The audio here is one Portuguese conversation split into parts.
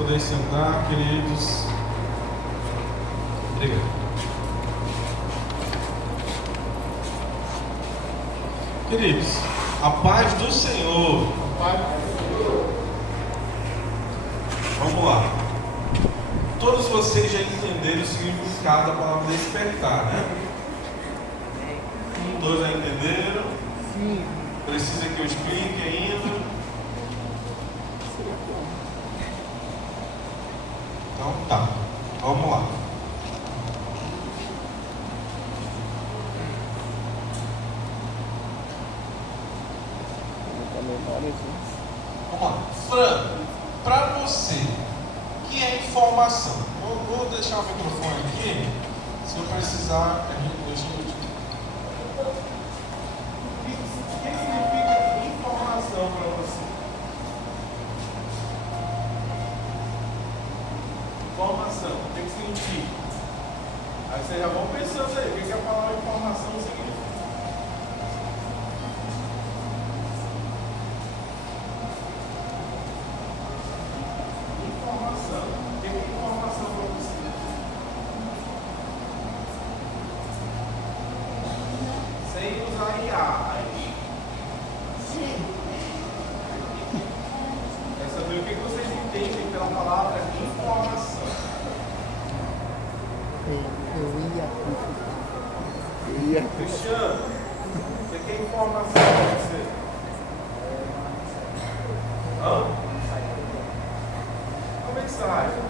poder sentar, queridos. Obrigado. Queridos, a paz do Senhor. Vamos lá. Todos vocês já entenderam o significado da palavra despertar, né? Todos já entenderam? Sim. Precisa que eu explique ainda? Então tá, vamos lá. Vamos lá. Fran, para você, o que é informação? Vou deixar o microfone aqui. Se eu precisar, a gente deixa eu te... O que significa informação para você? Informação, o que significa? Aí vocês já vão pensando aí, o que a palavra informação significa? Informação, o que é informação para você? Sem usar IA aí. Quer saber o que vocês entendem pela palavra informação? Cristiano, o que é informação para você? Hã? Uma mensagem.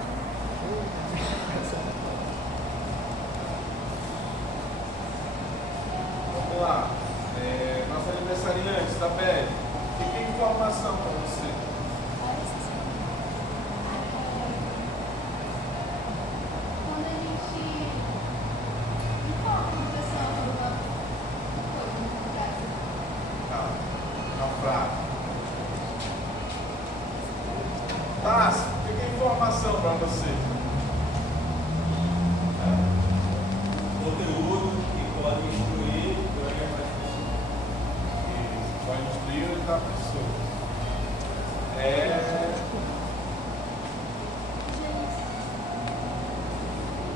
Vamos lá. Nossa aniversariante, Isabelle, o que é informação para você? Quando a gente informa uma pessoa sobre uma coisa muito grave. Tá. Uma frase. Tássio, o que é informação para você? Conteúdo que pode instruir, Pode instruir outra pessoa.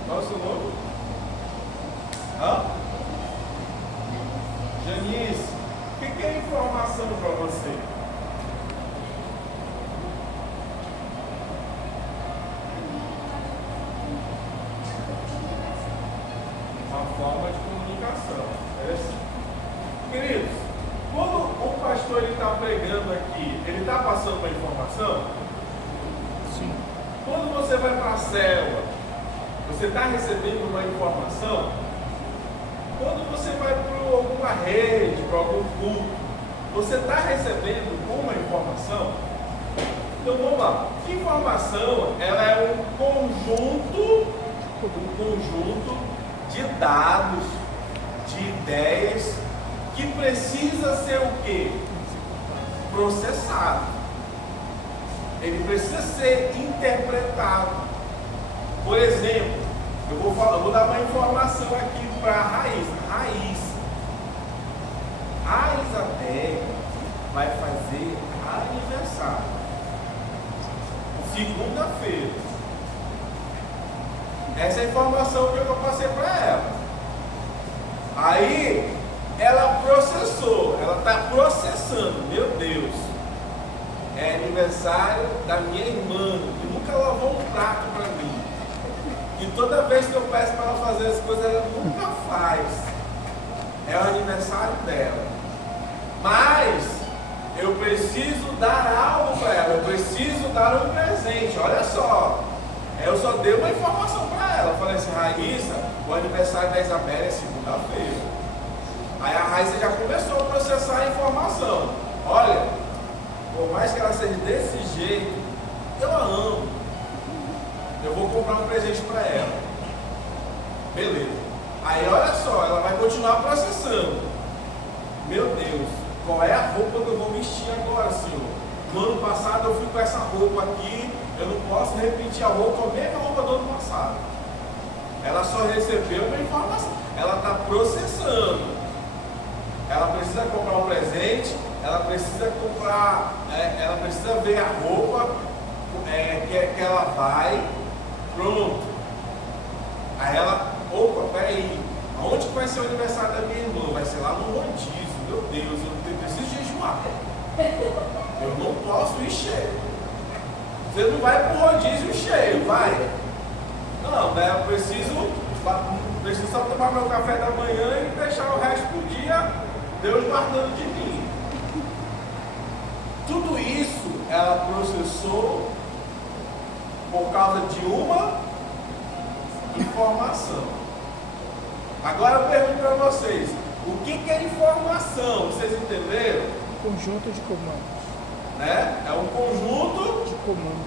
Qual é o seu nome? Hã? Janice, o que é informação para você? Uma forma de comunicação. Queridos, quando o pastor está pregando aqui, ele está passando uma informação? Sim. Quando você vai para a célula, você está recebendo uma informação? Quando você vai para alguma rede, para algum culto, você está recebendo uma informação? Então vamos lá. Informação, ela é um conjunto de dados, de ideias, que precisa ser o quê? Processado. Ele precisa ser interpretado. Por exemplo, eu vou dar uma informação aqui para a Raíssa. A Isabelle vai fazer aniversário. Segunda-feira. Essa é a informação que eu passei para ela. Aí, ela processou, ela está processando. Meu Deus, é aniversário da minha irmã, que nunca lavou um prato para mim. E toda vez que eu peço para ela fazer as coisas, ela nunca faz. É o aniversário dela. Mas eu preciso dar algo para ela, eu preciso dar um presente. Olha só, eu só dei uma informação para ela. Eu falei assim: Raíssa, o aniversário da Isabelle é segunda-feira. Aí a Raíssa já começou a processar a informação. Olha, por mais que ela seja desse jeito, eu a amo. Eu vou comprar um presente para ela. Beleza. Aí olha só, ela vai continuar processando. Meu Deus, qual é a roupa que eu vou vestir agora, Senhor? No ano passado eu fui com essa roupa aqui, eu não posso repetir a mesma roupa do ano passado. Ela só recebeu uma informação, ela está processando. Ela precisa comprar um presente, ela precisa comprar, ela precisa ver a roupa, que ela vai, pronto. Aí ela, opa, peraí, aonde que vai ser o aniversário da minha irmã? Vai ser lá no rodízio. Meu Deus, eu preciso jejuar. Eu não posso ir cheio. Você não vai para o rodízio cheio, vai. Não, né? Eu preciso só tomar meu café da manhã e deixar o resto do dia Deus guardando de mim. Tudo isso ela processou por causa de uma informação. Agora eu pergunto para vocês, o que é informação? Vocês entenderam? Conjunto de comandos. Né? É um conjunto de comando.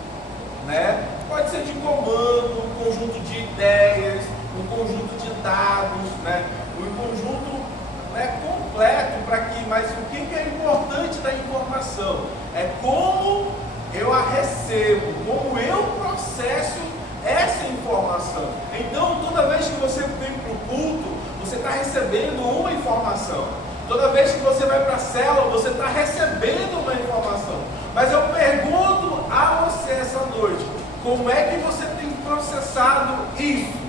Né? Pode ser de comando, um conjunto de ideias, um conjunto de dados, né? Um conjunto, né, completo para que, mas o que é importante da informação? É como eu a recebo, como eu processo essa informação. Então, toda vez que você vem para o culto, você está recebendo uma informação. Toda vez que você vai para a célula, você está recebendo uma informação. Mas eu pergunto a você essa noite, como é que você tem processado isso?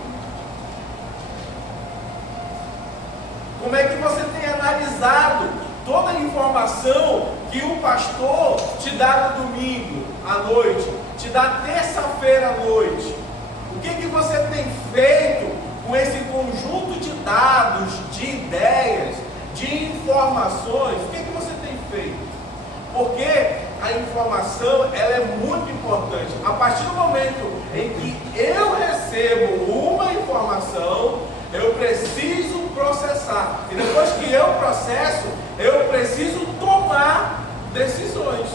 Como é que você tem analisado toda a informação que o pastor te dá no domingo à noite, te dá terça-feira à noite? O que você tem feito com esse conjunto de dados, de ideias, de informações? O que você tem feito? Porque a informação, ela é muito importante. A partir do momento em que eu recebo uma informação, eu preciso processar. E depois que eu processo, eu preciso tomar decisões.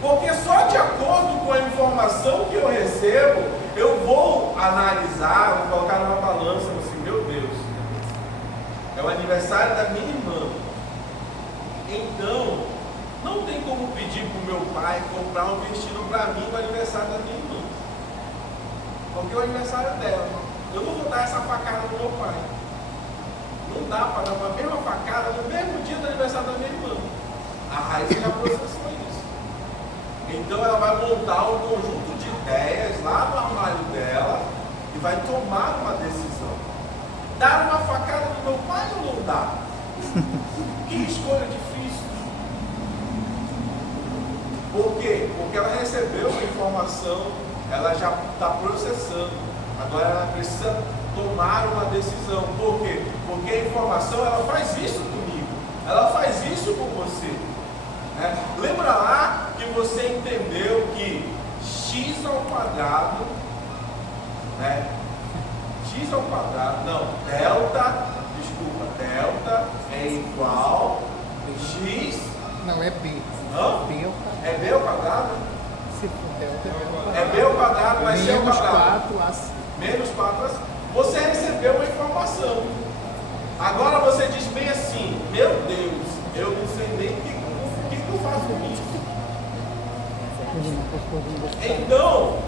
Porque só de acordo com a informação que eu recebo, eu vou analisar, vou colocar numa balança, assim, meu Deus, é o aniversário da minha irmã. Então, não tem como pedir para o meu pai comprar um vestido para mim no aniversário da minha irmã. Porque é o aniversário dela. Eu não vou dar essa facada no meu pai. Não dá para dar uma mesma facada no mesmo dia do aniversário da minha irmã. A Raiz já processou isso. Então ela vai montar um conjunto de ideias lá no armário dela e vai tomar uma decisão. Dar uma facada no meu pai ou não dá? Que escolha difícil. Por quê? Porque ela recebeu uma informação, ela já está processando. Agora ela precisa tomar uma decisão. Por quê? Porque a informação, ela faz isso comigo. Ela faz isso com você. Né? Lembra lá que você entendeu que x ao quadrado, né? X ao quadrado, não, delta é igual a x. Não, é b. Não? B ao quadrado. É b ao quadrado? Se for delta, é b ao quadrado. É b ao quadrado, vai ser ao Menos quadrado. 4AC. Menos 4AC. Você recebeu uma informação. Agora você diz bem assim, meu Deus, eu não sei nem o que eu faço com isso. Então,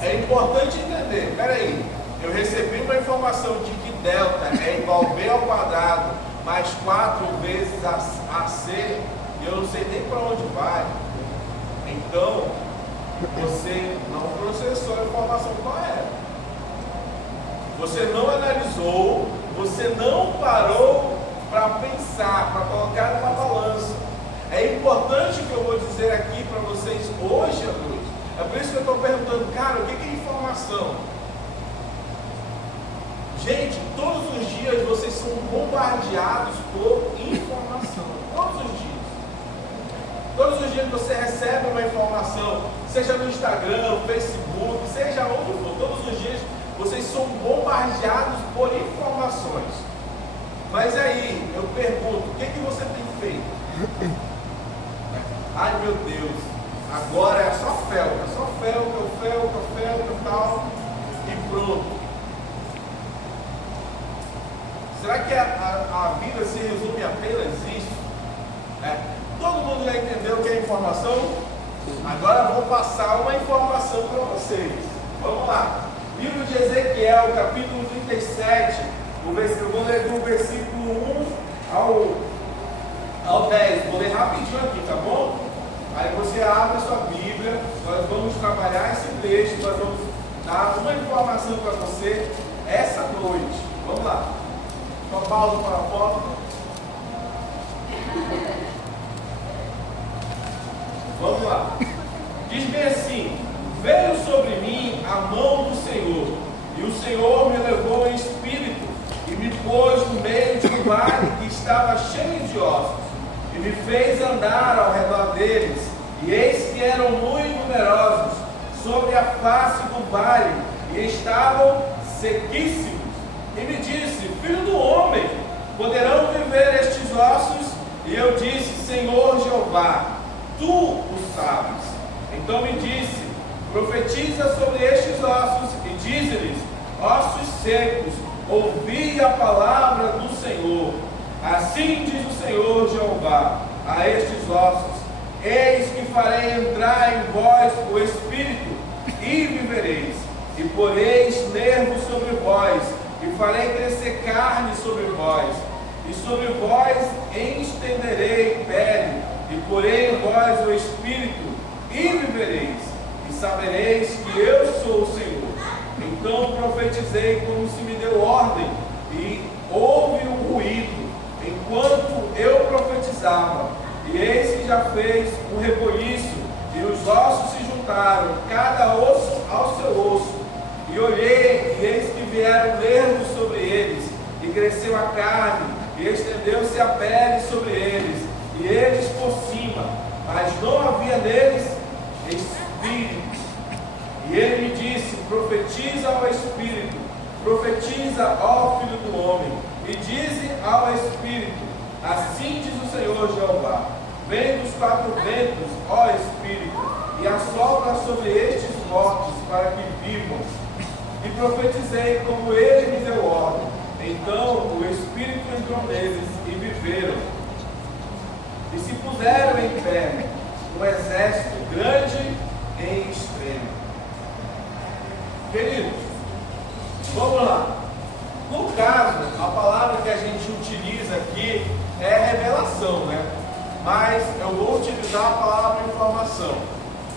é importante entender, peraí, eu recebi uma informação de que delta é igual a b ao quadrado mais 4 vezes AC, e eu não sei nem para onde vai. Então, você não processou a informação correta. Você não analisou, você não parou para pensar, para colocar numa balança. É importante o que eu vou dizer aqui para vocês hoje à noite. É por isso que eu estou perguntando, cara, o que é informação? Gente, todos os dias vocês são bombardeados por informação. Todos os dias. Todos os dias você recebe uma informação, seja no Instagram, no Facebook, seja onde for. Todos os dias vocês são bombardeados por informações. Mas aí, eu pergunto, o que você tem feito? Ai meu Deus, agora é só felca, tal, e pronto. Será que a vida se resume apenas isso? Todo mundo já entendeu o que é informação? Agora eu vou passar uma informação para vocês. Vamos lá. Livro de Ezequiel, capítulo 37, vou ler do versículo 1 ao 10. Vou ler rapidinho aqui, tá bom? Aí você abre a sua Bíblia, nós vamos trabalhar esse texto, nós vamos dar uma informação para você essa noite. Vamos lá. Só pausa para a foto. Vamos lá. Diz bem assim: veio sobre mim a mão do Senhor, e o Senhor me levou em espírito, e me pôs no meio de um vale que estava cheio de ossos, e me fez andar ao redor deles, e eis que eram muito numerosos sobre a face do vale, e estavam sequíssimos. E me disse: filho do homem, poderão viver estes ossos? E eu disse: Senhor Jeová, tu o sabes. Então me disse: profetiza sobre estes ossos e dize-lhes: ossos secos, ouvi a palavra do Senhor. Assim diz o Senhor Jeová a estes ossos: eis que farei entrar em vós o Espírito, e vivereis, e poreis nervos sobre vós, e farei crescer carne sobre vós, e sobre vós estenderei pele, e porei em vós o Espírito, e vivereis, e sabereis que eu sou o Senhor. Então profetizei como se me deu ordem, e houve um ruído, enquanto eu profetizava, e eis que já fez um reboliço, e os ossos se juntaram, cada osso ao seu osso. E olhei, e eis que vieram nervos sobre eles, e cresceu a carne, e estendeu-se a pele sobre eles, e eles por cima, mas não havia neles espírito. E ele me disse: profetiza ao Espírito, profetiza ao Filho do Homem, e dize ao Espírito: assim diz o Senhor Jeová, vem dos quatro ventos, ó Espírito, e assopra sobre estes mortos para que vivam. E profetizei como ele me deu ordem. Então o Espírito entrou neles e viveram. E se puseram em pé um exército grande em extremo. Queridos, vamos lá. No caso, a palavra que a gente utiliza aqui é revelação, né? Mas eu vou utilizar a palavra informação.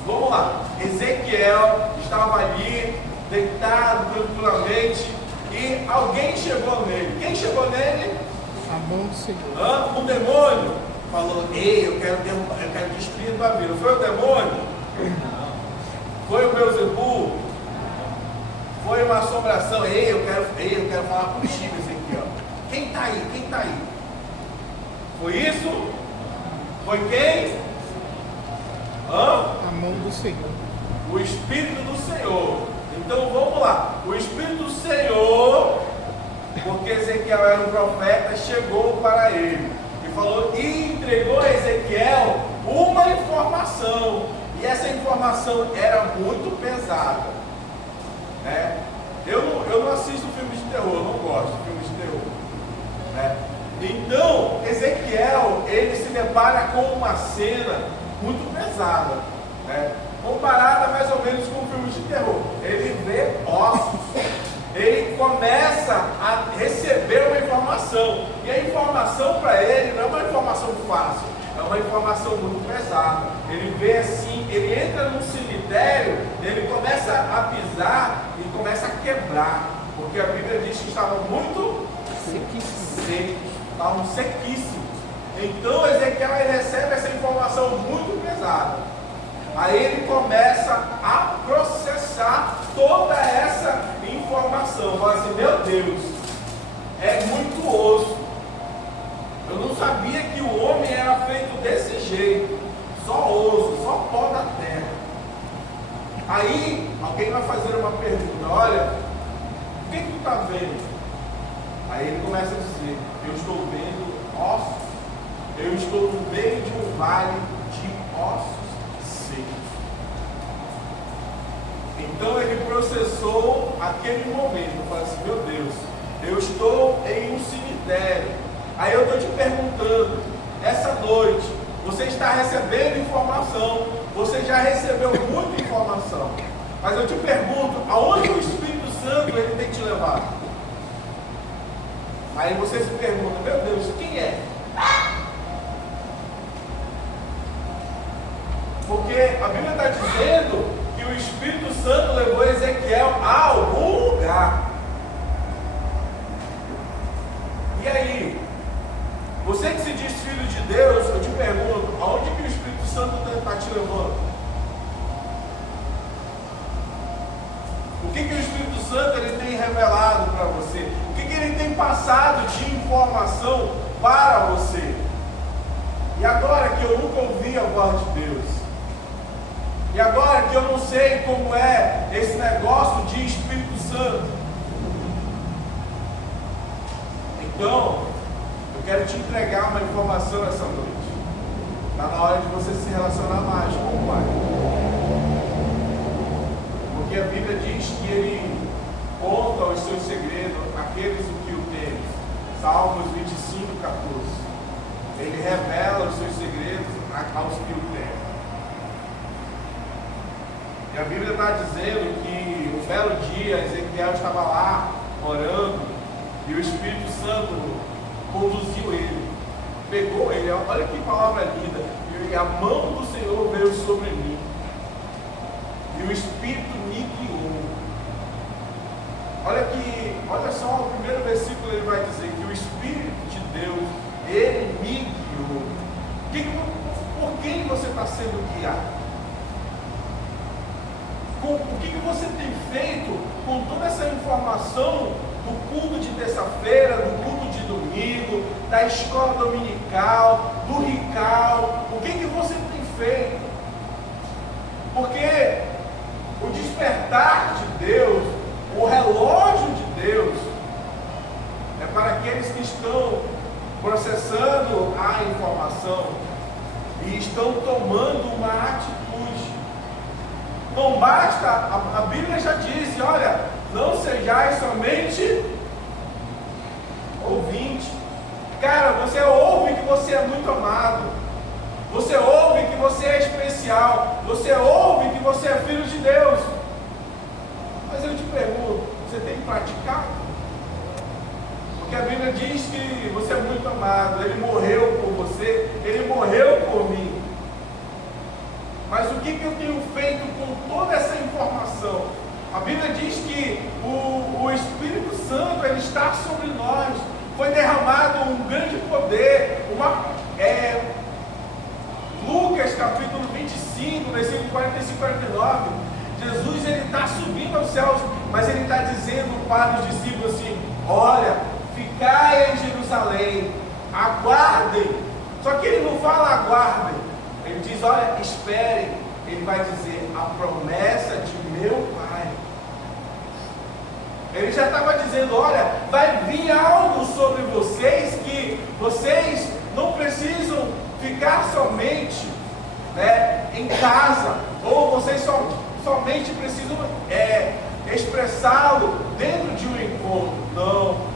Vamos lá. Ezequiel estava ali, deitado tranquilamente, e alguém chegou nele. Quem chegou nele? A mão do Senhor. Um demônio. Falou: ei, eu quero destruir a tua vida. Foi o demônio? Foi o Beelzebul? Foi uma assombração? Ei, eu quero falar contigo, Ezequiel. Quem está aí? Quem está aí? Foi isso? Foi quem? A mão do Senhor. O Espírito do Senhor. Então vamos lá. O Espírito do Senhor, porque Ezequiel era um profeta, chegou para ele e falou, e entregou a Ezequiel uma informação. E essa informação era muito pesada, né? Eu não assisto filmes de terror, eu não gosto de filmes de terror, né? Então Ezequiel, ele se depara com uma cena muito pesada, né? Comparada mais ou menos com filmes de terror. Ele vê ossos, ele começa a receber uma informação, e a informação para ele não é uma informação fácil, é uma informação muito pesada. Ele vê assim, ele entra num cemitério, ele começa a pisar e começa a quebrar, porque a Bíblia diz que estavam muito secos, estavam sequíssimos. Então Ezequiel, ele recebe essa informação muito pesada. Aí ele começa a processar toda essa informação. Fala assim, meu Deus, é muito osso. Eu não sabia que o homem era feito desse jeito. Só osso, só pó da terra. Aí alguém vai fazer uma pergunta, olha, o que tu está vendo? Aí ele começa a dizer, eu estou vendo ossos. Eu estou no meio de um vale de ossos. Então ele processou aquele momento, falou assim, meu Deus, eu estou em um cemitério. Aí eu estou te perguntando, essa noite, você está recebendo informação, você já recebeu muita informação, mas eu te pergunto, aonde o Espírito Santo ele tem te levado? Aí você se pergunta, meu Deus, quem é? Porque a Bíblia está dizendo que o Espírito Santo levou Ezequiel a algum lugar. E aí, você que se diz filho de Deus, eu te pergunto, aonde que o Espírito Santo está te levando? O que o Espírito Santo ele tem revelado para você? O que ele tem passado de informação para você? E agora que eu nunca ouvi a voz de Deus, e agora que eu não sei como é esse negócio de Espírito Santo, então eu quero te entregar uma informação essa noite. Está na hora de você se relacionar mais com o Pai, porque a Bíblia diz que Ele conta os seus segredos àqueles que o temem. Salmos 25, 14. Ele revela os seus segredos aos que o temem. E a Bíblia está dizendo que um belo dia Ezequiel estava lá orando e o Espírito Santo conduziu ele, pegou ele. Olha que palavra linda. E a mão do Senhor veio sobre mim e o Espírito me guiou. Olha só, o primeiro versículo ele vai dizer que o Espírito de Deus, ele me guiou. Por quem você está sendo guiado? O que você tem feito com toda essa informação do culto de terça-feira, do culto de domingo, da escola dominical, do RICAL? O que você tem feito? Porque o despertar de Deus, o relógio de Deus, é para aqueles que estão processando a informação e estão tomando uma atitude. Não basta, a Bíblia já diz, olha, não sejais somente ouvinte. Cara, você ouve que você é muito amado. Você ouve que você é especial. Você ouve que você é filho de Deus. Mas eu te pergunto, você tem praticado? Porque a Bíblia diz que você é muito amado. Ele morreu por você. Ele morreu por mim. Mas o que eu tenho feito com toda essa informação? A Bíblia diz que o Espírito Santo ele está sobre nós. Foi derramado um grande poder. Lucas capítulo 25, versículo 45 e 49. Jesus ele está subindo aos céus, mas ele está dizendo para os discípulos assim: olha, ficai em Jerusalém, aguardem. Só que ele não fala aguardem. Ele diz, olha, esperem. Ele vai dizer, a promessa de meu Pai. Ele já estava dizendo, olha, vai vir algo sobre vocês que vocês não precisam ficar somente em casa, ou vocês somente precisam expressá-lo dentro de um encontro. Não.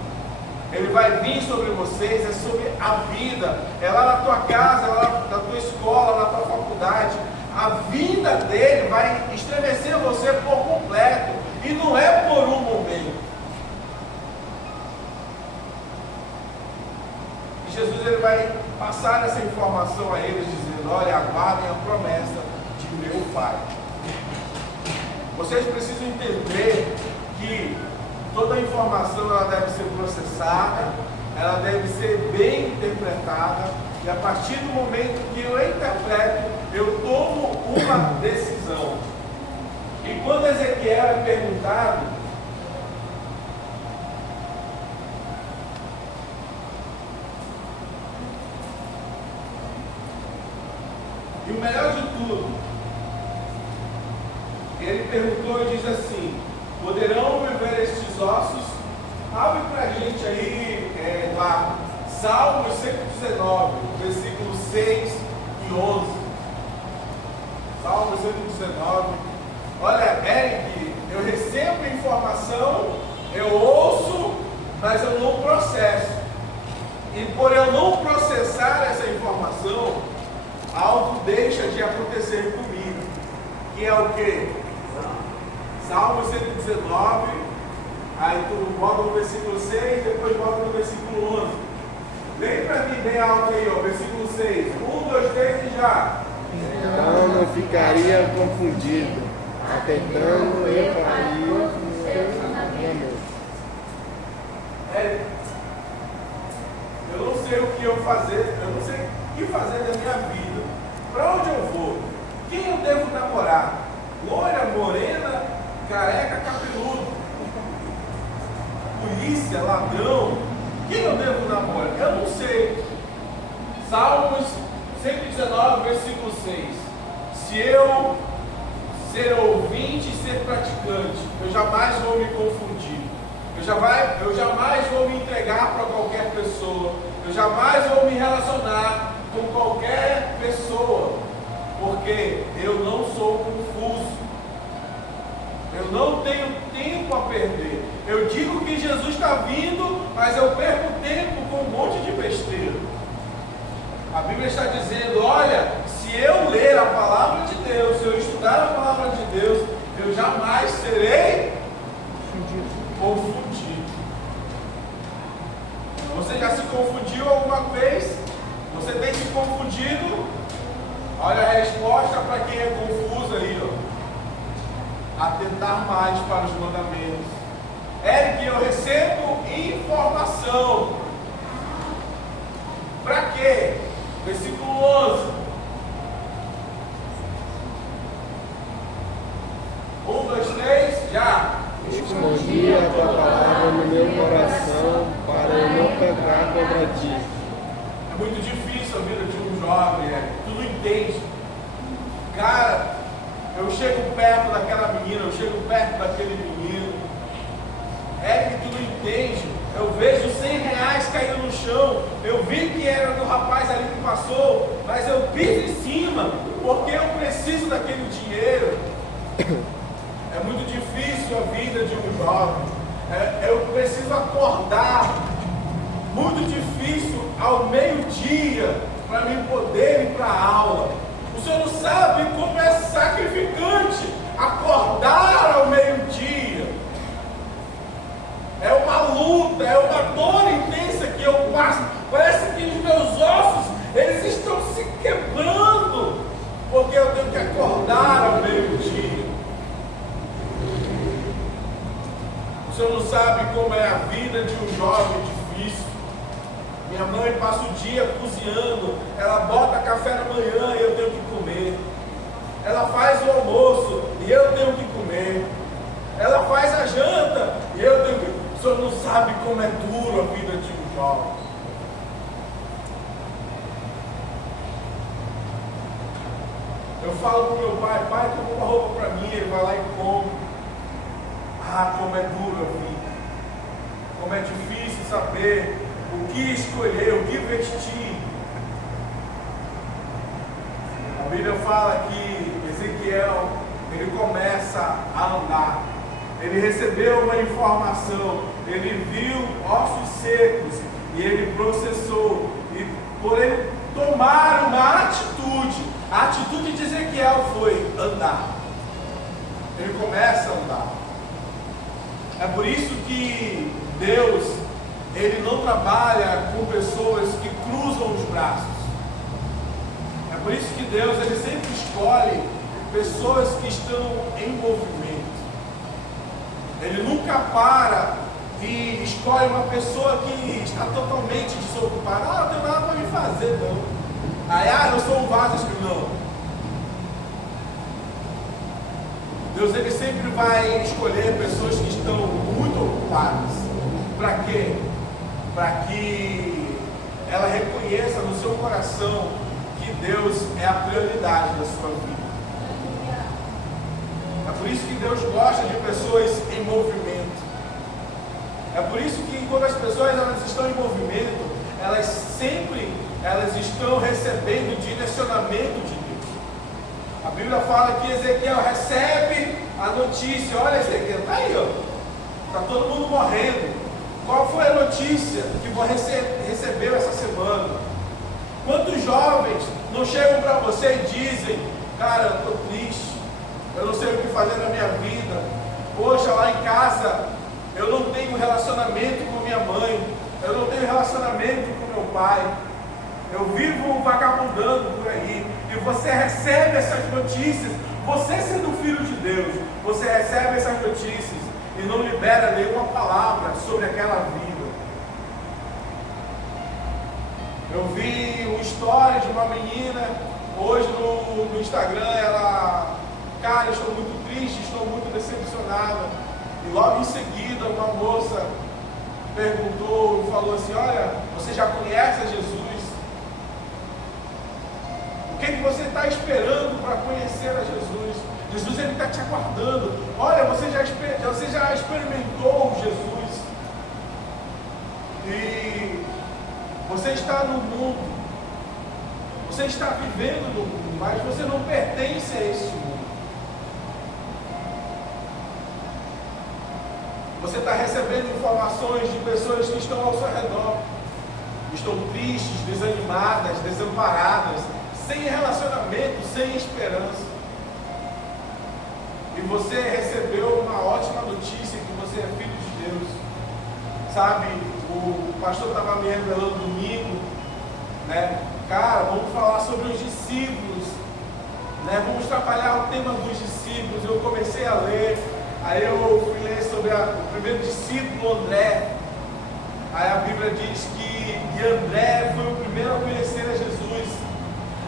Ele vai vir sobre vocês, é sobre a vida, é lá na tua casa, é lá na tua escola, na tua faculdade. A vida dele vai estremecer você por completo, e não é por um momento. E Jesus ele vai passar essa informação a eles, dizendo, olha, aguardem a promessa de meu Pai. Vocês precisam entender que toda a informação ela deve ser processada, ela deve ser bem interpretada, e a partir do momento que eu interpreto, eu tomo uma decisão. E quando Ezequiel é perguntado, e o melhor de tudo, ele perguntou e diz assim, poderão viver estes ossos? Abre para a gente aí, lá, Salmos 119, versículos 6 e 11. Salmos 119. Olha, Eric, eu recebo informação, eu ouço, mas eu não processo. E por eu não processar essa informação, algo deixa de acontecer comigo. Que é o quê? Salmo 119, aí tu bota no versículo 6, depois bota no versículo 11. Vem para mim bem alto aí, ó, versículo 6. 1, 2, 3 e já. então não ficaria confundido, atentando eu faria os seus mandamentos. Eu não sei o que eu fazer, eu não sei o que fazer da minha vida. Para onde eu vou? Quem eu devo namorar? Loira, morena, careca, cabeludo, polícia, ladrão? Quem eu devo namorar? Eu não sei. Salmos 119, versículo 6. Se eu ser ouvinte e ser praticante, eu jamais vou me confundir. Eu jamais vou me entregar para qualquer pessoa. Eu jamais vou me relacionar com qualquer pessoa. Porque eu não sou confuso. Eu não tenho tempo a perder. Eu digo que Jesus está vindo, mas eu perco tempo com um monte de besteira. A Bíblia está dizendo, olha, se eu ler a palavra de Deus, se eu estudar a palavra de Deus, eu jamais serei confundido. Você já se confundiu alguma vez? Você tem se confundido? Olha a resposta para quem é confuso aí, ó. Atentar mais para os mandamentos. Eric, eu recebo informação. Para quê? Versículo 11. 1, 2, 3, já. Escondi a tua palavra no meu coração para eu não pecar contra ti. É muito difícil a vida de um jovem, tu não entende. Cara, eu chego perto daquela menina, eu chego perto daquele menino. É que tu não entende. Eu vejo 100 reais caindo no chão. Eu vi que era do rapaz ali que passou, mas eu piso em cima, porque eu preciso daquele dinheiro. É muito difícil a vida de um jovem. Eu preciso acordar. Muito difícil ao meio-dia para mim poder ir para a aula. O senhor não sabe como é sacrificante acordar ao meio-dia. É uma luta, é uma dor intensa que eu passo. Parece que os meus ossos, eles estão se quebrando, porque eu tenho que acordar ao meio-dia. O senhor não sabe como é a vida de um jovem difícil. Minha mãe passa o dia cozinhando, ela bota café da manhã e eu tenho que comer. Ela faz o almoço e eu tenho que comer. Ela faz a janta e eu tenho que... O senhor não sabe como é duro a vida de um jovem. Eu falo para o meu pai, pai, compra uma roupa para mim, ele vai lá e compra. Ah, como é duro a vida. Como é difícil saber o que escolher, o que vestir. A Bíblia fala que Ezequiel, ele começa a andar. Ele recebeu uma informação, ele viu ossos secos e ele processou. E por ele tomar uma atitude, a atitude de Ezequiel foi andar. Ele começa a andar. É por isso que Deus, ele não trabalha com pessoas que cruzam os braços. É por isso que Deus, ele sempre escolhe pessoas que estão em movimento. Ele nunca para e escolhe uma pessoa que está totalmente desocupada. Ah, não tenho nada para me fazer, não. Aí, eu sou um vaso escrito, não. Deus, ele sempre vai escolher pessoas que estão muito ocupadas. Para quê? Para que ela reconheça no seu coração que Deus é a prioridade da sua vida. É por isso que Deus gosta de pessoas em movimento. É por isso que quando as pessoas elas estão em movimento, elas estão recebendo direcionamento de Deus. A Bíblia fala que Ezequiel recebe a notícia. Olha, Ezequiel, está aí, ó. Está todo mundo morrendo. Qual foi a notícia que você recebeu essa semana? Quantos jovens não chegam para você e dizem, cara, eu estou triste, eu não sei o que fazer na minha vida, poxa, lá em casa eu não tenho relacionamento com minha mãe, eu não tenho relacionamento com meu pai, eu vivo vagabundando por aí, e você recebe essas notícias, você sendo filho de Deus, você recebe essas notícias e não libera nenhuma palavra sobre aquela vida. Eu vi uma história de uma menina hoje no Instagram, ela, cara, estou muito triste, estou muito decepcionada. E logo em seguida uma moça perguntou e falou assim: olha, você já conhece a Jesus? O que você está esperando para conhecer a Jesus? Jesus, ele está te aguardando. Olha, você já experimentou Jesus. E você está no mundo, você está vivendo no mundo, mas você não pertence a esse mundo. Você está recebendo informações de pessoas que estão ao seu redor, estão tristes, desanimadas, desamparadas, sem relacionamento, sem esperança. E você recebeu uma ótima notícia que você é filho de Deus. Sabe, o pastor estava me revelando domingo, né? Cara, vamos falar sobre os discípulos, né? Vamos trabalhar o tema dos discípulos. Eu comecei a ler, aí eu fui ler sobre o primeiro discípulo, André. Aí a Bíblia diz que André foi o primeiro a conhecer a Jesus.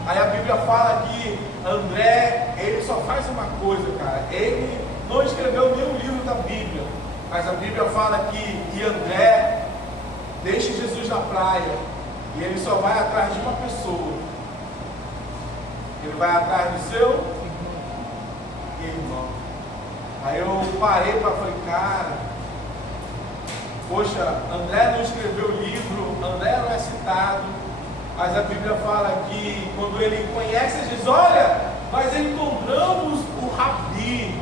Aí a Bíblia fala que André, ele só faz uma coisa, cara. Ele não escreveu nenhum livro da Bíblia, mas a Bíblia fala que André deixa Jesus na praia e ele só vai atrás de uma pessoa. Ele vai atrás do seu irmão. Aí eu parei para falar, cara, poxa, André não escreveu livro, André não é citado, mas a Bíblia fala que quando ele conhece Jesus, olha, nós encontramos o Rabi.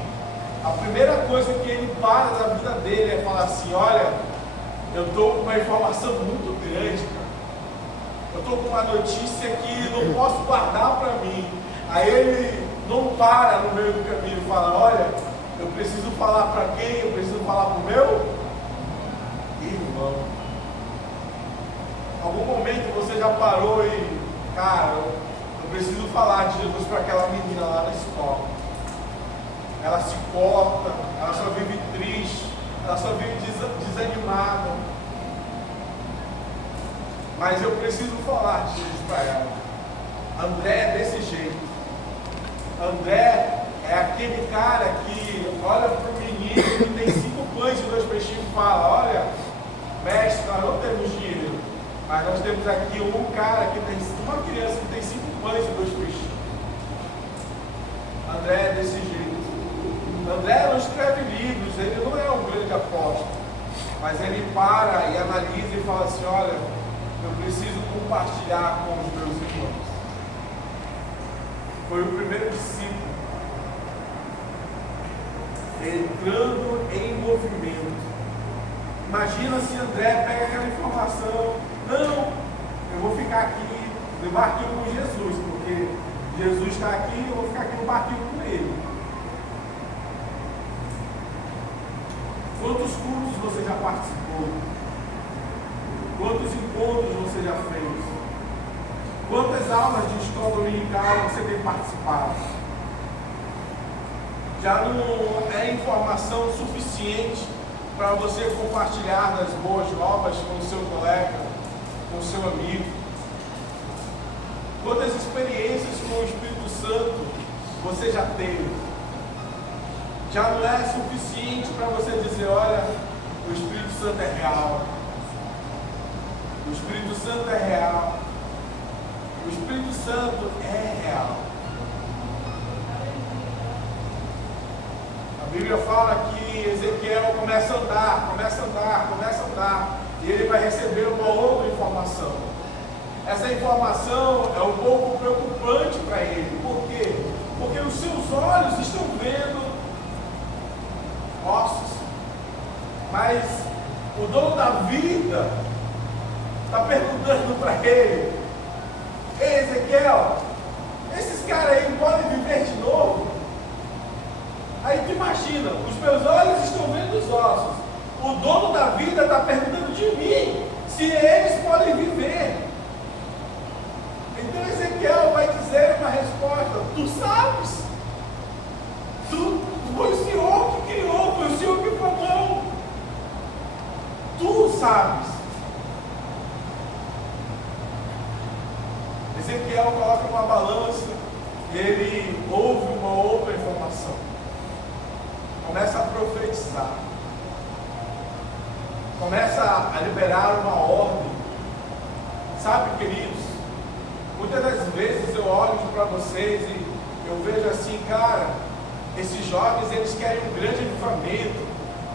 A primeira coisa que ele para da vida dele é falar assim: olha, eu estou com uma informação muito grande, cara. Eu estou com uma notícia que não posso guardar para mim. Aí ele não para no meio do caminho e fala: olha, eu preciso falar para quem? Eu preciso falar para o meu irmão. Algum momento você já parou e, cara, eu preciso falar de Jesus para aquela menina lá na escola. Ela se corta, ela só vive triste, ela só vive desanimada. Mas eu preciso falar de Jesus para ela. André é desse jeito. André é aquele cara que olha para o menino que tem 5 pães e 2 peixinhos e fala: olha, mestre, nós não temos dinheiro, mas nós temos aqui um cara que tem, uma criança que tem 5 pães e 2 peixinhos. André é desse jeito. André não escreve livros, ele não é um grande apóstolo, mas ele para e analisa e fala assim: olha, eu preciso compartilhar com os meus irmãos. Foi o primeiro discípulo entrando em movimento. Imagina se André pega aquela informação: não, eu vou ficar aqui no barquinho com Jesus, porque Jesus está aqui, eu vou ficar aqui no barquinho com ele. Quantos cultos você já participou? Quantos encontros você já fez? Quantas aulas de escola dominical você tem participado? Já não é informação suficiente para você compartilhar das boas novas com o seu colega, com o seu amigo? Quantas experiências com o Espírito Santo você já teve? Já não é suficiente para você dizer: olha, o Espírito Santo é real. O Espírito Santo é real. O Espírito Santo é real. A Bíblia fala que Ezequiel começa a andar, e ele vai receber uma outra informação. Essa informação é um pouco preocupante para ele. Por quê? Porque os seus olhos estão vendo ossos, mas o dono da vida está perguntando para ele: ei, Ezequiel, esses caras aí podem viver de novo? Aí tu imagina, os meus olhos estão vendo os ossos, o dono da vida está perguntando de mim se eles podem viver. Então Ezequiel vai dizer uma resposta: tu sabes? Foi o Senhor que criou, foi o Senhor que formou. Tu sabes. Ezequiel coloca uma balança, ele ouve uma outra informação, começa a profetizar, começa a liberar uma ordem. Sabe, queridos, muitas das vezes eu olho para vocês e eu vejo assim, cara, esses jovens, eles querem um grande avivamento,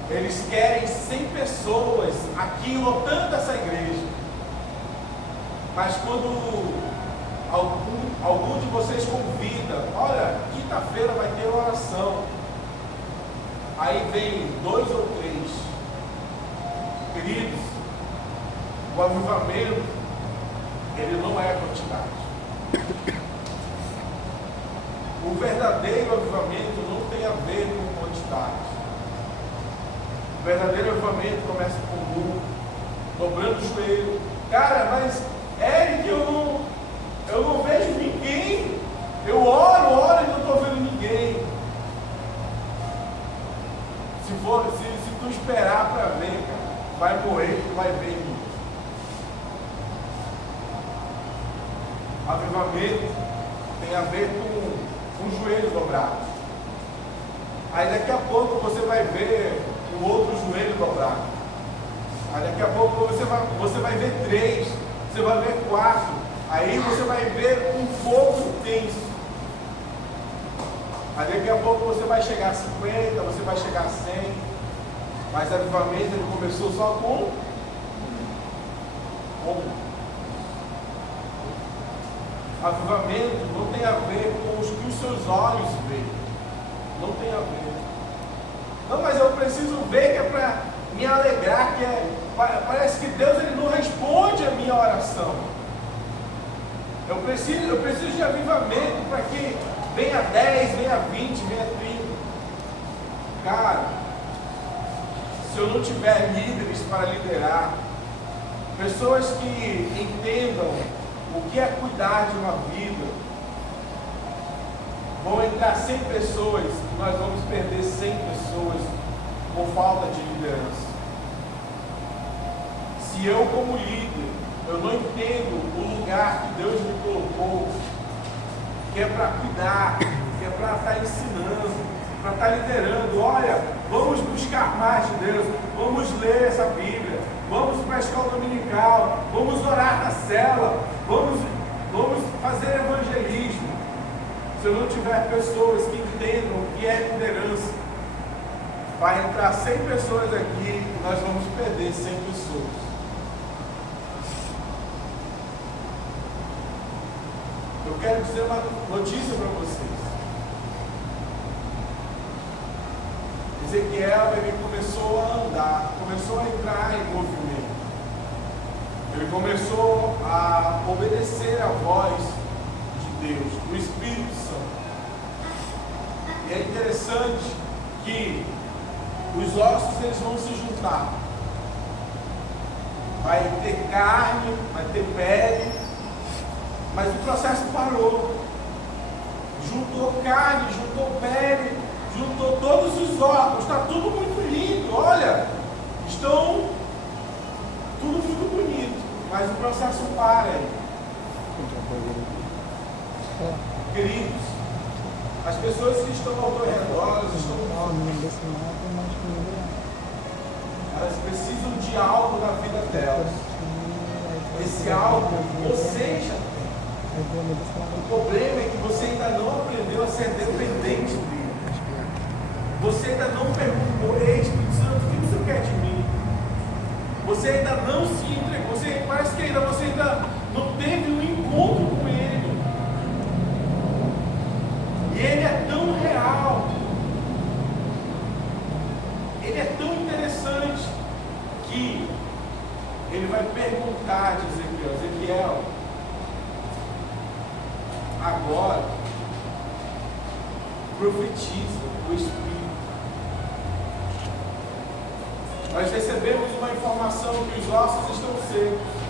eles querem 100 pessoas aqui lotando essa igreja. Mas quando algum de vocês convida, olha, quinta-feira vai ter oração, aí vem 2 ou 3, queridos, o avivamento, ele não é quantidade. O verdadeiro avivamento não tem a ver com quantidade. O verdadeiro avivamento começa com um, dobrando o joelho. Cara, mas Eric, eu não vejo ninguém. Eu oro e não estou vendo ninguém. Se tu esperar para ver, cara, vai morrer, tu vai ver ninguém. Avivamento tem a ver com joelho dobrado. Aí daqui a pouco você vai ver o outro joelho dobrado. Aí daqui a pouco você vai ver 3, você vai ver 4. Aí você vai ver um fogo intenso. Aí daqui a pouco você vai chegar a 50, você vai chegar a 100. Mas o avivamento ele começou só com um. Avivamento não tem a ver com o que os seus olhos veem. Não tem a ver. Não, mas eu preciso ver que é para me alegrar, parece que Deus ele não responde a minha oração. Eu preciso de avivamento para que venha 10, venha 20, venha 30. Cara, se eu não tiver líderes para liderar, pessoas que entendam o que é cuidar de uma vida, vão entrar 100 pessoas e nós vamos perder 100 pessoas por falta de liderança. Se eu como líder, eu não entendo o lugar que Deus me colocou, que é para cuidar, que é para estar ensinando, para estar liderando, olha, vamos buscar mais de Deus, vamos ler essa Bíblia, vamos para a escola dominical, vamos orar na cela, vamos fazer evangelismo. Se eu não tiver pessoas que entendam o que é liderança, vai entrar 100 pessoas aqui e nós vamos perder 100 pessoas. Eu quero dizer uma notícia para vocês. Ezequiel, ele começou a andar, começou a entrar em movimento. Ele começou a obedecer a voz de Deus, do Espírito Santo. E é interessante que os ossos eles vão se juntar. Vai ter carne, vai ter pele, mas o processo parou. Juntou carne, juntou pele, juntou todos os órgãos, está tudo muito lindo, olha, estão tudo muito bonito, mas o processo para aí. Queridos, as pessoas que estão ao teu redor, elas estão mortas. Elas precisam de algo na vida delas. Esse algo você já tem. O problema é que você ainda não aprendeu a ser dependente dele. Você ainda não perguntou: ei, Espírito Santo, o que você quer de mim? Você ainda não se entregou. Parece que você ainda não teve um encontro com ele. E ele é tão real. Ele é tão interessante que ele vai perguntar de Ezequiel: Ezequiel, agora profetiza o Espírito. Nós recebemos uma informação que os ossos estão secos.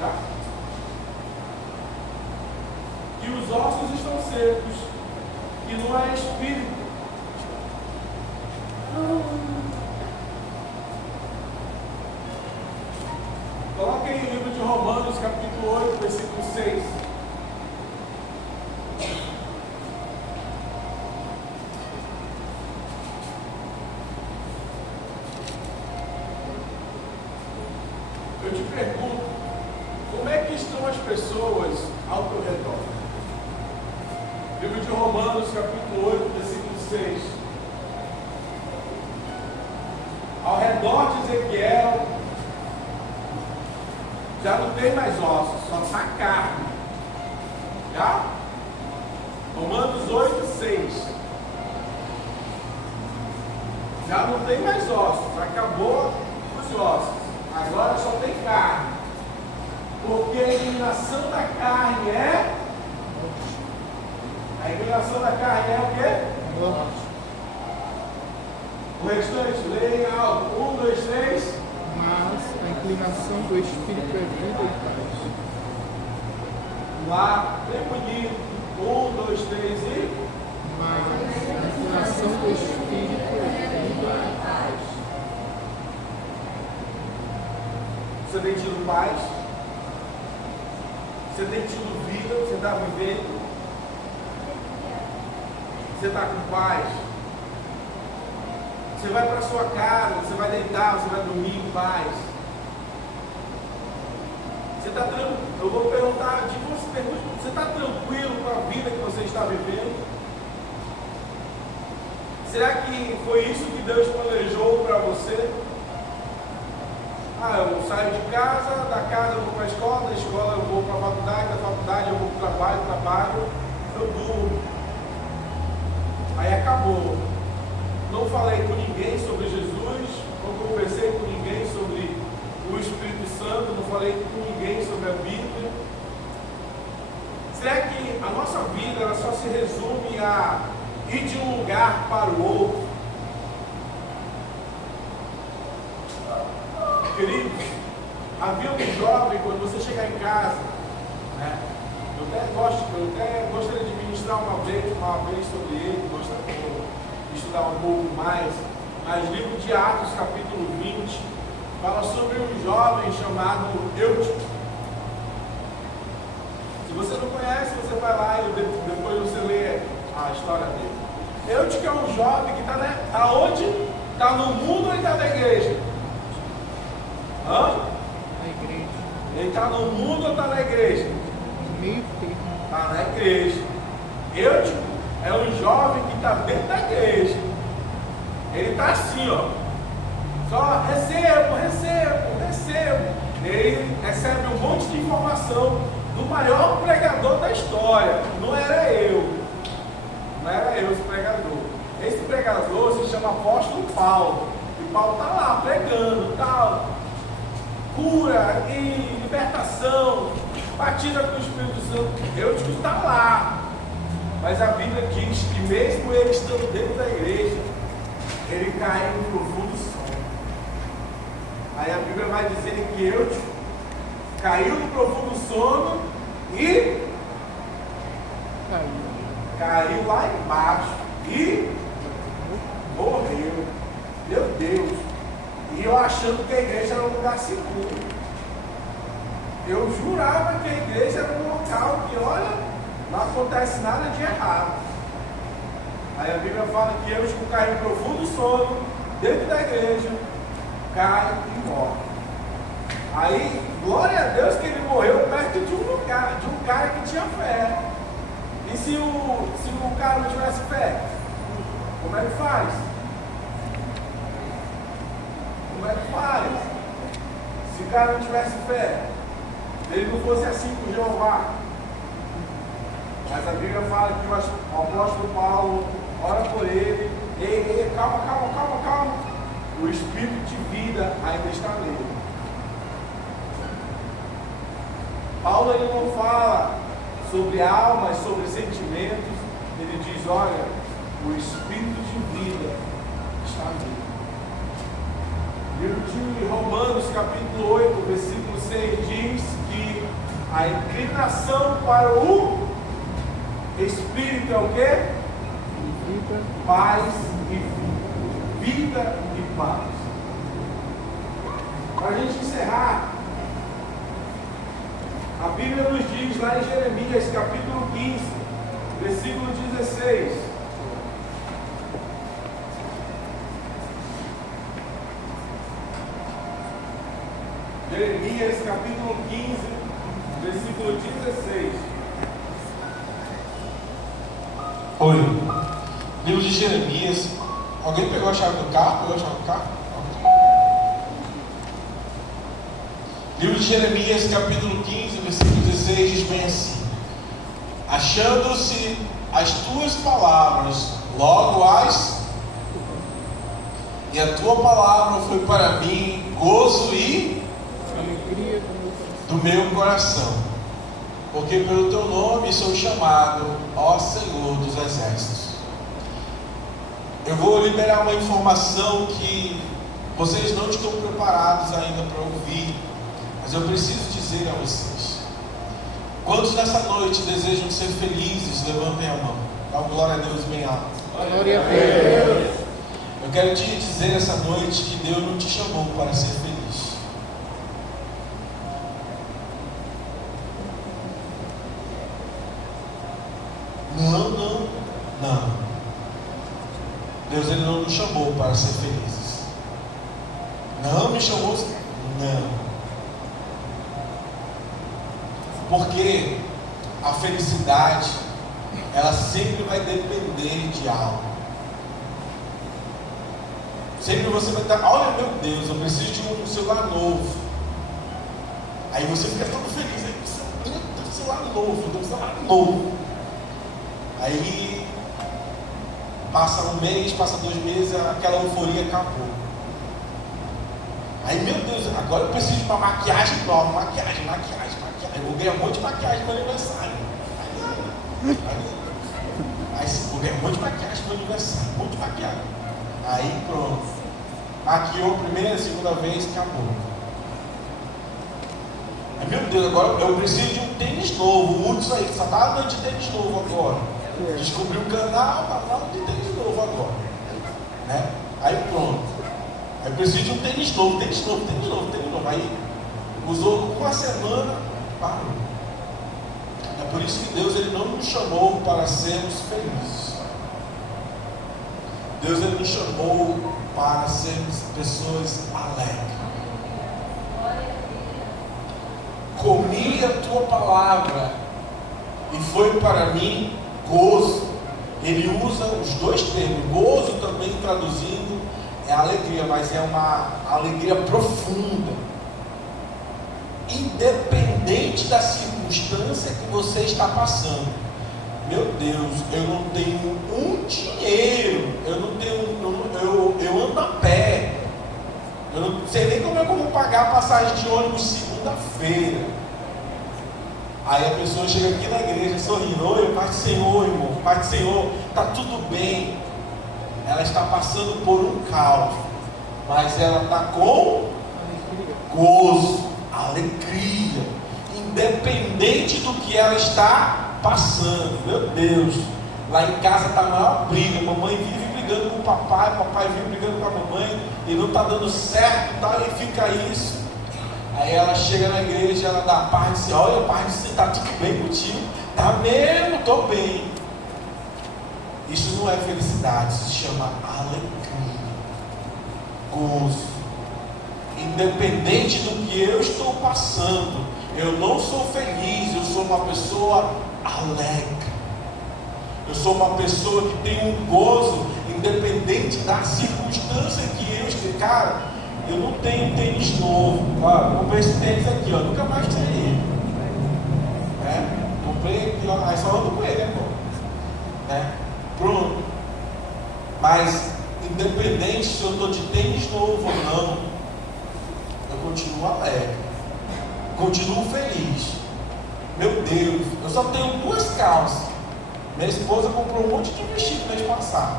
Tá? que os ossos estão secos, que não é espírito. Coloque aí o livro de Romanos, capítulo 8, versículo 6. Eu te pergunto, como é que estão as pessoas ao teu redor? Livro de Romanos, capítulo 8, versículo 6. Ao redor de Ezequiel, já não tem mais ossos, só está carne. Já? Romanos 8, 6. Já não tem mais ossos, acabou os ossos. Agora só tem carne. Porque a eliminação da carne é. A eliminação da carne é o quê? Morte. O restante, leia alto. 1, 2, 3. Mas a inclinação do espírito é vida e paz. Lá, bem bonito. 1, 2, 3 e. Mas a inclinação do espírito é vida e paz. Você tem tido paz? Você tem tido vida? Você está vivendo? Você está com paz? Você vai para a sua casa, você vai deitar, você vai dormir em paz. Você está tranquilo? Eu vou perguntar de você, você está tranquilo com a vida que você está vivendo? Será que foi isso que Deus planejou para você? Eu saio de casa, da casa eu vou para a escola, da escola eu vou para a faculdade, da faculdade eu vou para o trabalho, eu durmo. Aí acabou. Não falei com ninguém sobre Jesus, não conversei com ninguém sobre o Espírito Santo, não falei com ninguém sobre a Bíblia. Será que a nossa vida ela só se resume a ir de um lugar para o outro? Queridos, havia um jovem, quando você chegar em casa, né? Eu até gostaria de ministrar uma vez sobre ele, gostaria de estudar um pouco mais, mas livro de Atos, capítulo 20, fala sobre um jovem chamado Eutico. Se você não conhece, você vai lá e depois você lê a história dele. Eutico é um jovem que está aonde? Está no mundo ou está na igreja? Na igreja. Ele está no mundo ou está na igreja? Meio termo. Está na igreja. Eutico é um jovem que está dentro da igreja. Ele está assim, ó. Só recebo. Ele recebe um monte de informação do maior pregador da história. Não era eu esse pregador. Esse pregador se chama Apóstolo Paulo. E Paulo está lá pregando, tal. Cura e libertação, batida com o Espírito Santo. Eutico está lá, mas a Bíblia diz que mesmo ele estando dentro da igreja, ele cai em um profundo sono. Aí a Bíblia vai dizer que Eutico caiu no profundo sono e caiu lá embaixo e morreu. Meu Deus! E eu achando que a igreja era um lugar seguro. Eu jurava que a igreja era um local que, olha, não acontece nada de errado. Aí a Bíblia fala que Eutico caiu em profundo sono, dentro da igreja, cai e morre. Aí, glória a Deus que ele morreu perto de um lugar, de um cara que tinha fé. E se o cara não tivesse fé, como é que faz? Como é que faz? Se o cara não tivesse fé, ele não fosse assim com Jeová. Mas a Bíblia fala que o apóstolo Paulo ora por ele. Ei, calma. O espírito de vida ainda está nele. Paulo ele não fala sobre almas, sobre sentimentos. Ele diz, olha, o espírito de vida está nele. Livro de Romanos, capítulo 8, versículo 6, diz que a inclinação para o Espírito é o quê? Vida. Paz e vida. Vida e paz. Para a gente encerrar, a Bíblia nos diz lá em Jeremias, capítulo 15, versículo 16. Jeremias, capítulo 15, versículo 16. Oi. Livro de Jeremias. Alguém pegou a chave do carro? Pegou a chave do carro? Livro de Jeremias, capítulo 15, versículo 16, diz bem assim: achando-se as tuas palavras, logo as, e a tua palavra foi para mim gozo e Alegria do meu coração, porque pelo teu nome sou chamado, ó Senhor dos exércitos. Eu vou liberar uma informação que vocês não estão preparados ainda para ouvir, mas eu preciso dizer a vocês. Quantos nessa noite desejam ser felizes? Levantem a mão. Dá uma glória a Deus bem alto. Glória a Deus. Eu quero te dizer essa noite que Deus não te chamou para ser feliz. Não. Deus ele não nos chamou para ser felizes. Não me chamou? Não. Porque a felicidade, ela sempre vai depender de algo. Sempre você vai estar, olha meu Deus, eu preciso de um celular novo. Aí você fica todo feliz, aí você tem um celular novo. Aí passa um mês, passa 2 meses, aquela euforia acabou. Aí, meu Deus, agora eu preciso de uma maquiagem nova, maquiagem. Eu vou ganhar um monte de maquiagem no aniversário. Aí vou ganhar um monte de maquiagem no aniversário, um monte de maquiagem. Aí pronto. Maquiou a primeira, segunda vez, acabou. Aí, meu Deus, agora eu preciso de um tênis novo. O Hudson aí, que só tá andando de tênis novo agora. Descobriu um canal de tênis novo agora. Né? Aí pronto. Aí preciso de um tênis novo. Aí usou uma semana, parou. É por isso que Deus ele não nos chamou para sermos felizes. Deus ele nos chamou para sermos pessoas alegres. Comi a tua palavra e foi para mim gozo. Ele usa os dois termos. Gozo também traduzindo é alegria, mas é uma alegria profunda, independente da circunstância que você está passando. Meu Deus, eu não tenho um dinheiro, eu ando a pé, eu não sei nem como é que eu vou pagar a passagem de ônibus segunda-feira. Aí a pessoa chega aqui na igreja sorrindo: oi, Pai do Senhor, irmão, Pai do Senhor, está tudo bem. Ela está passando por um caos, mas ela está com gozo, alegria, independente do que ela está passando. Meu Deus, lá em casa está a maior briga, a mamãe vive brigando com o papai vive brigando com a mamãe, e não está dando certo, tá? E fica isso. Aí ela chega na igreja, ela dá a paz e diz: olha, Pai, você está tudo bem contigo? Tá mesmo, estou bem. Isso não é felicidade, isso se chama alegria, gozo. Independente do que eu estou passando, eu não sou feliz, eu sou uma pessoa alegre. Eu sou uma pessoa que tem um gozo, independente da circunstância que eu esteja. Cara, eu não tenho tênis novo. Comprei esse tênis aqui, nunca mais tirei ele. Comprei aqui, aí só ando com ele, Pronto. Mas independente se eu estou de tênis novo ou não, eu continuo alegre, continuo feliz. Meu Deus, eu só tenho 2 calças. Minha esposa comprou um monte de vestido mês passado.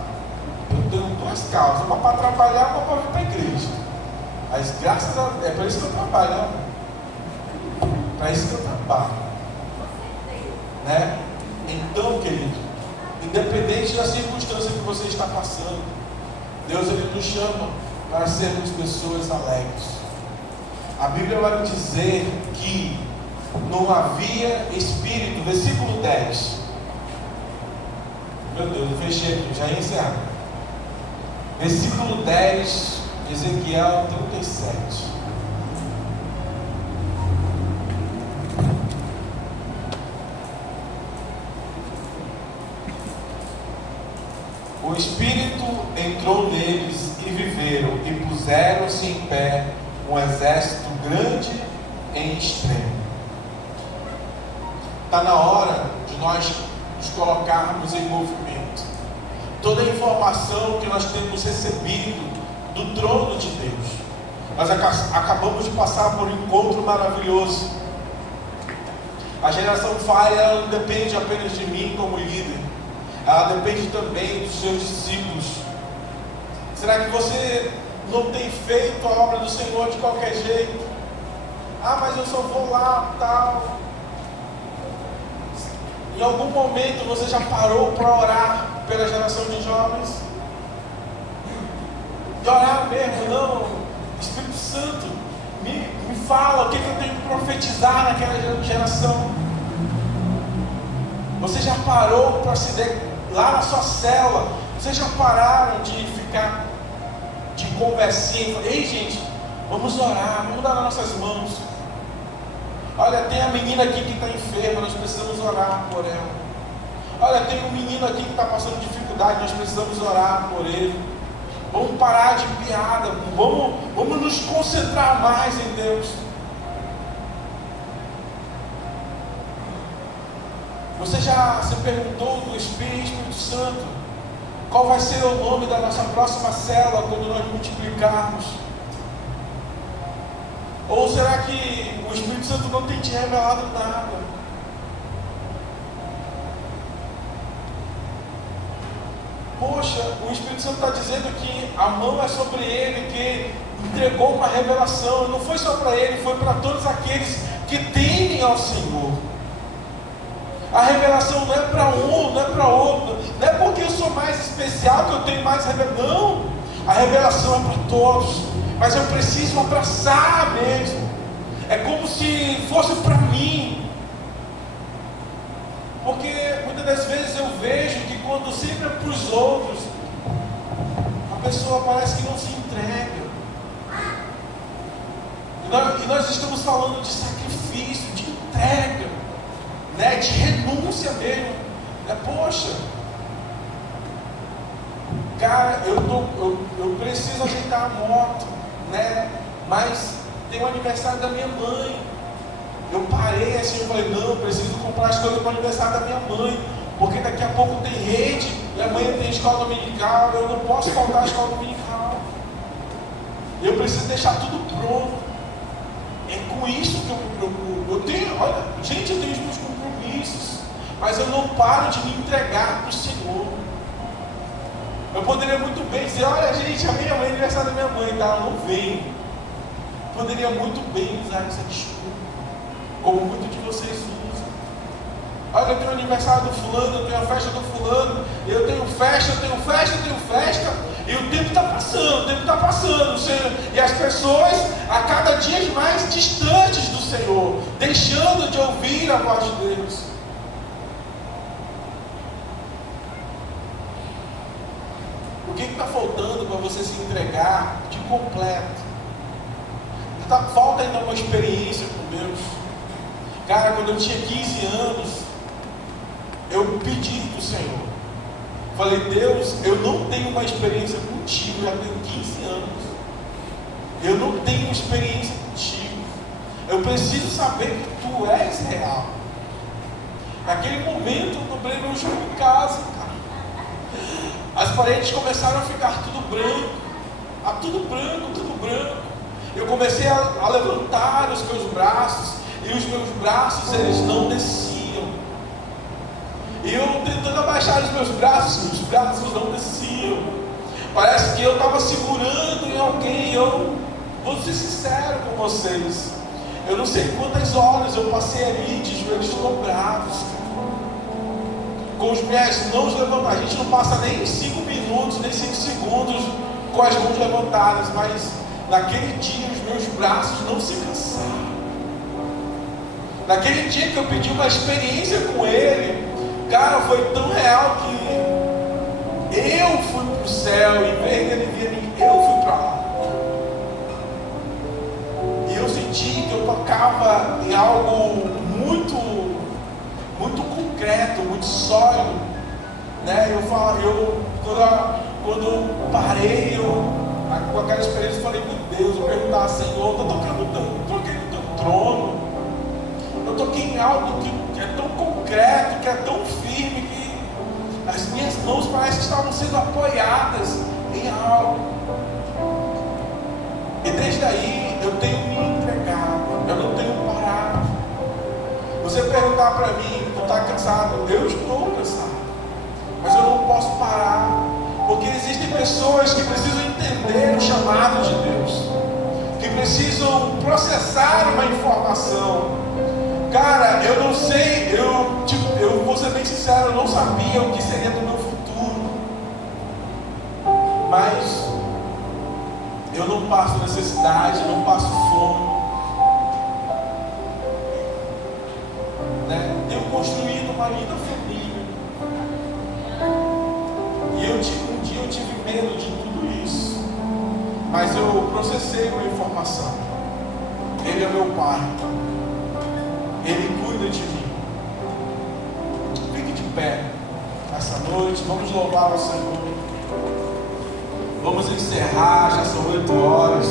Eu tenho 2 calças, uma para trabalhar, uma para vir para a igreja. Mas graças a Deus, é para isso que eu trabalho, né? Para isso que eu trabalho, né? Então, querido, independente da circunstância que você está passando, Deus ele nos chama para sermos pessoas alegres. A Bíblia vai nos dizer que não havia espírito, versículo 10. Meu Deus, eu fechei aqui, já ia encerrar. Versículo 10, Ezequiel 37. O Espírito entrou neles e viveram, e puseram-se em pé um exército grande em extremo. Está na hora de nós nos colocarmos em movimento. Toda a informação que nós temos recebido do trono de Deus, nós acabamos de passar por um encontro maravilhoso. A geração Fire, ela não depende apenas de mim como líder, ela depende também dos seus discípulos. Será que você não tem feito a obra do Senhor de qualquer jeito? Ah, mas eu só vou lá, tal. Em algum momento você já parou para orar pela geração de jovens? De orar mesmo, não. Espírito Santo, me fala o que eu tenho que profetizar naquela geração. Você já parou para lá na sua célula? Vocês já pararam de ficar de conversinha? Ei, gente, vamos orar, vamos dar nas nossas mãos. Olha, tem a menina aqui que está enferma, nós precisamos orar por ela. Olha, tem um menino aqui que está passando dificuldade, nós precisamos orar por ele. Vamos parar de piada, vamos nos concentrar mais em Deus. Você já se perguntou do Espírito Santo? Qual vai ser o nome da nossa próxima célula quando nós multiplicarmos? Ou será que o Espírito Santo não tem te revelado nada? Poxa, o Espírito Santo está dizendo que a mão é sobre ele, que entregou uma revelação. Não foi só para ele, foi para todos aqueles que temem ao Senhor. A revelação não é para um, não é para outro. Não é porque eu sou mais especial que eu tenho mais revelação. Não, a revelação é para todos. Mas eu preciso abraçar mesmo. É como se fosse para mim. Porque muitas das vezes eu vejo que quando sempre é para os outros, a pessoa parece que não se entrega. E nós estamos falando de sacrifício, de entrega, né? De renúncia mesmo. Poxa, cara, eu preciso ajeitar a moto, né? Mas tem o aniversário da minha mãe. Eu parei assim, eu falei, não, eu preciso comprar as coisas para o aniversário da minha mãe, porque daqui a pouco tem rede e amanhã tem escola dominical, eu não posso faltar a escola dominical. Eu preciso deixar tudo pronto. É com isso que eu me preocupo. Eu tenho os meus compromissos, mas eu não paro de me entregar para o Senhor. Eu poderia muito bem dizer, olha gente, amanhã é aniversário da minha mãe, tá? Eu não venho. Poderia muito bem usar essa desculpa, como muitos de vocês usam. Olha, eu tenho o aniversário do fulano, eu tenho a festa do fulano, eu tenho festa, e o tempo está passando, Senhor, e as pessoas a cada dia mais distantes do Senhor, deixando de ouvir a voz de Deus. O que está faltando para você se entregar de completo? Falta ainda uma experiência com Deus. Cara, quando eu tinha 15 anos, eu pedi para o Senhor. Falei, Deus, eu não tenho uma experiência contigo, já tenho 15 anos. Eu não tenho experiência contigo. Eu preciso saber que tu és real. Naquele momento eu dobrei meu joelho em casa, cara. As paredes começaram a ficar tudo branco. Tudo branco. Eu comecei a levantar os meus braços, e os meus braços, eles não desciam. E eu tentando abaixar os meus braços não desciam. Parece que eu estava segurando em alguém. Eu vou ser sincero com vocês, eu não sei quantas horas eu passei ali de joelhos dobrados. com as minhas mãos levantadas. A gente não passa nem 5 minutos, nem 5 segundos com as mãos levantadas, mas naquele dia os meus braços não se cansaram. Naquele dia que eu pedi uma experiência com Ele, cara, foi tão real que eu fui para o céu, em vez dele vir a mim, eu fui para lá. E eu senti que eu tocava em algo muito concreto, muito sólido, né? Quando eu parei, com aquela experiência, eu falei, meu Deus, eu perguntava, Senhor, eu estou toquei no teu trono, eu toquei em algo que é tão concreto, que é tão firme, que as minhas mãos parecem que estavam sendo apoiadas em algo. E desde aí eu tenho me entregado, eu não tenho parado. Você perguntar para mim, tu está cansado? Eu estou cansado, mas eu não posso parar, porque existem pessoas que precisam entender o chamado de Deus, que precisam processar uma informação. Cara, eu não sei, eu vou ser bem sincero, eu não sabia o que seria do meu futuro, mas eu não passo necessidade, não passo fome, né? Tenho construído uma linda família, e um dia eu tive medo de tudo isso, mas eu processei uma informação. Ele é meu pai, Ele cuida de mim. Fique de pé essa noite, vamos louvar o Senhor. Vamos encerrar, já são 8 horas.